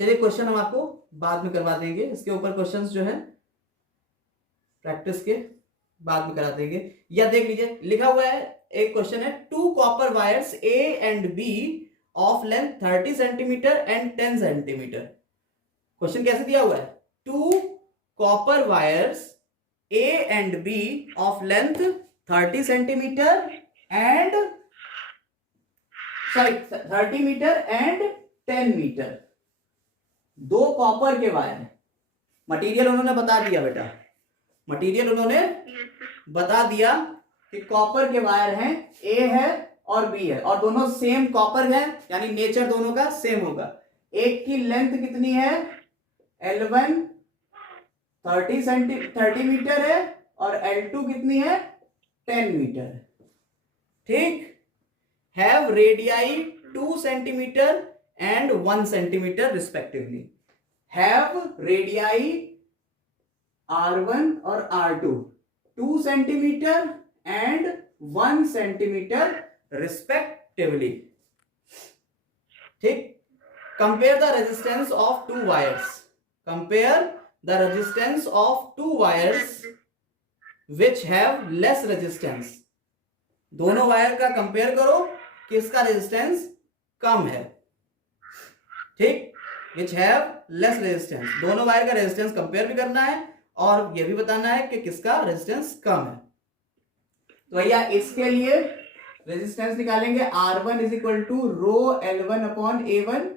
चलिए क्वेश्चन हम आपको बाद में करवा देंगे, इसके ऊपर क्वेश्चंस जो है प्रैक्टिस के बाद में करा देंगे। या देख लीजिए लिखा हुआ है, एक क्वेश्चन है, 2 copper wires A and B of length 30 centimetre and 10 centimetre. Question कैसे दिया हुआ है, 2 copper wires A and B of length 30 centimetre and 30 metre and 10 metre, 2 copper के वायर है। मटेरियल उन्होंने बता दिया बेटा, मटेरियल उन्होंने बता दिया कि कॉपर के वायर हैं, ए है और बी है, और दोनों सेम कॉपर है यानी नेचर दोनों का सेम होगा। एक की लेंथ कितनी है, L1 30 मीटर है और L2 कितनी है, 10 मीटर, ठीक। Have radii 2 centimetre and 1 centimetre respectively. Have radii R1 और R2 2 centimetre and 1 centimetre respectively, ठीक। Compare the resistance of 2 wires, compare the resistance of 2 wires which have less resistance. दोनों wire का compare करो किसका resistance कम है, ठीक। Which have less resistance, दोनों वायर का रेजिस्टेंस कंपेयर भी करना है और यह भी बताना है कि किसका रेजिस्टेंस कम है। तो भैया इसके लिए रेजिस्टेंस निकालेंगे, R1 is equal to rho L1 upon A1,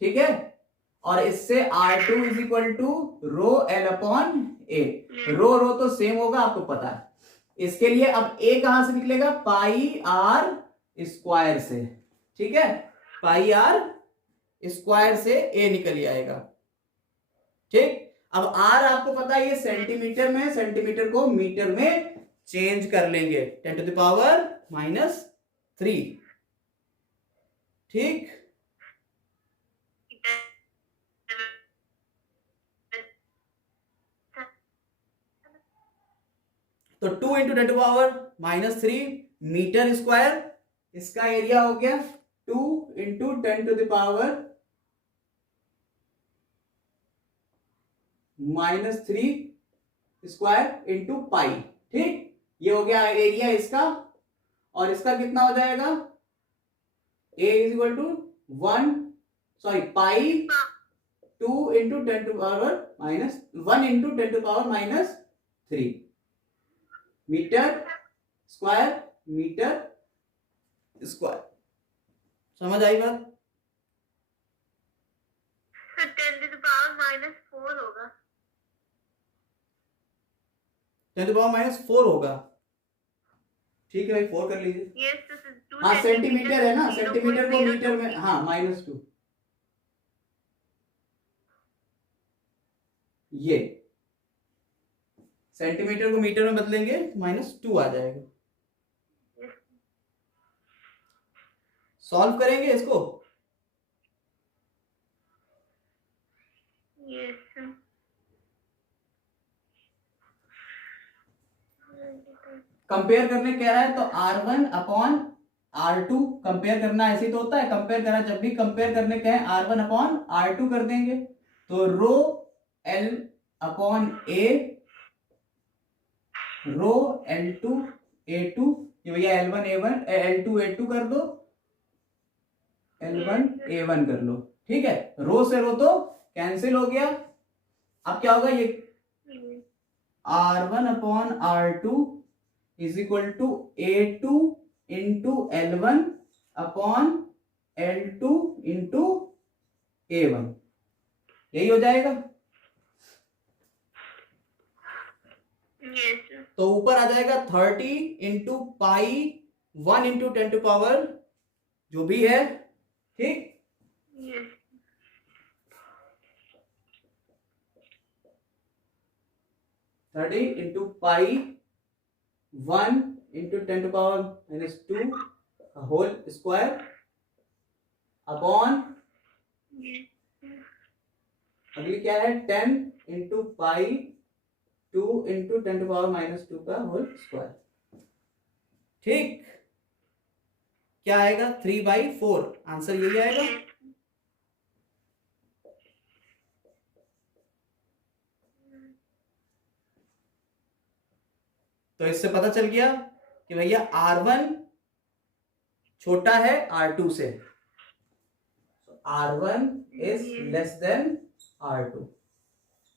ठीक है, और इससे R2 is equal to rho L upon A। Rho तो सेम होगा, आपको पता है। इसके लिए अब A कहां से निकलेगा, πr² से, ठीक है, πr² से A निकल आएगा, ठीक। अब R आपको पता है ये सेंटीमीटर में, सेंटीमीटर को मीटर में चेंज कर लेंगे, 10⁻⁻3, ठीक। तो 2 × 10⁻³ मीटर स्क्वायर, इसका एरिया हो गया 2 × 10⁻³ स्क्वायर इंटू पाई, ठीक। ये हो गया एरिया इसका, और इसका कितना हो जाएगा, A is equal to 1 pi 2 × 10⁻⁻3 metre square, metre square. समझ आई बात, 10⁻⁻4 होगा, 10⁻⁻4 होगा, ठीक है भाई, 4 कर लीजिए। हाँ सेंटीमीटर है ना, सेंटीमीटर को मीटर में, हाँ -2, ये सेंटीमीटर को मीटर में बदलेंगे -2 आ जाएगा। सॉल्व करेंगे इसको। यस कंपेयर करने कह रहा है तो R1 अपॉन R2 कंपेयर करना ऐसे तो होता है। कंपेयर करना, जब भी कंपेयर करने कहें R1 अपॉन R2 कर देंगे। तो rho L upon A, rho L2 A2, ये भैया L1 A1 L2 A2 कर दो, L1 A1 कर लो। ठीक है, रो से रो तो कैंसिल हो गया। अब क्या होगा, ये R1 upon R2 is equal to A2 into L1 upon L2 into A1, यही हो जाएगा। तो ऊपर आ जाएगा 30 into pi 1 into 10 to power जो भी है। ठीक, thirty into pi 1 into 10 to power -2 whole square upon, अगली क्या है 10 into pi 2 into 10 to power -2 का होल स्क्वायर। ठीक, क्या आएगा 3/4, आंसर यही आएगा। तो इससे पता चल गया कि भैया R1 छोटा है R2 से, R1 is less than R2।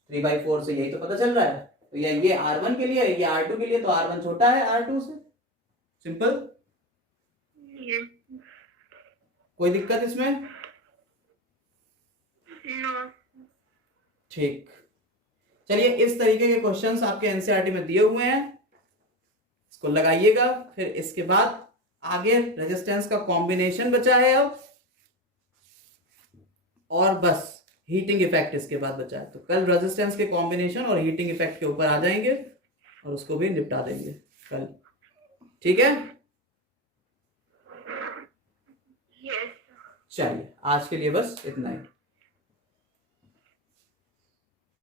3/4 से यही तो पता चल रहा है। तो ये R1 के लिए, ये R2 के लिए, तो R1 छोटा है R2 से। सिंपल, कोई दिक्कत इसमें? ठीक, चलिए इस तरीके के क्वेश्चंस आपके एनसीईआरटी में दिए हुए हैं, इसको लगाइएगा। फिर इसके बाद आगे रेजिस्टेंस का कॉम्बिनेशन बचा है अब, और बस हीटिंग इफेक्ट इसके बाद बचा है। तो कल रेजिस्टेंस के कॉम्बिनेशन और हीटिंग इफेक्ट के ऊपर आ जाएंगे और उसको भी निपटा देंगे कल। ठीक है, चलिए आज के लिए बस इतना ही।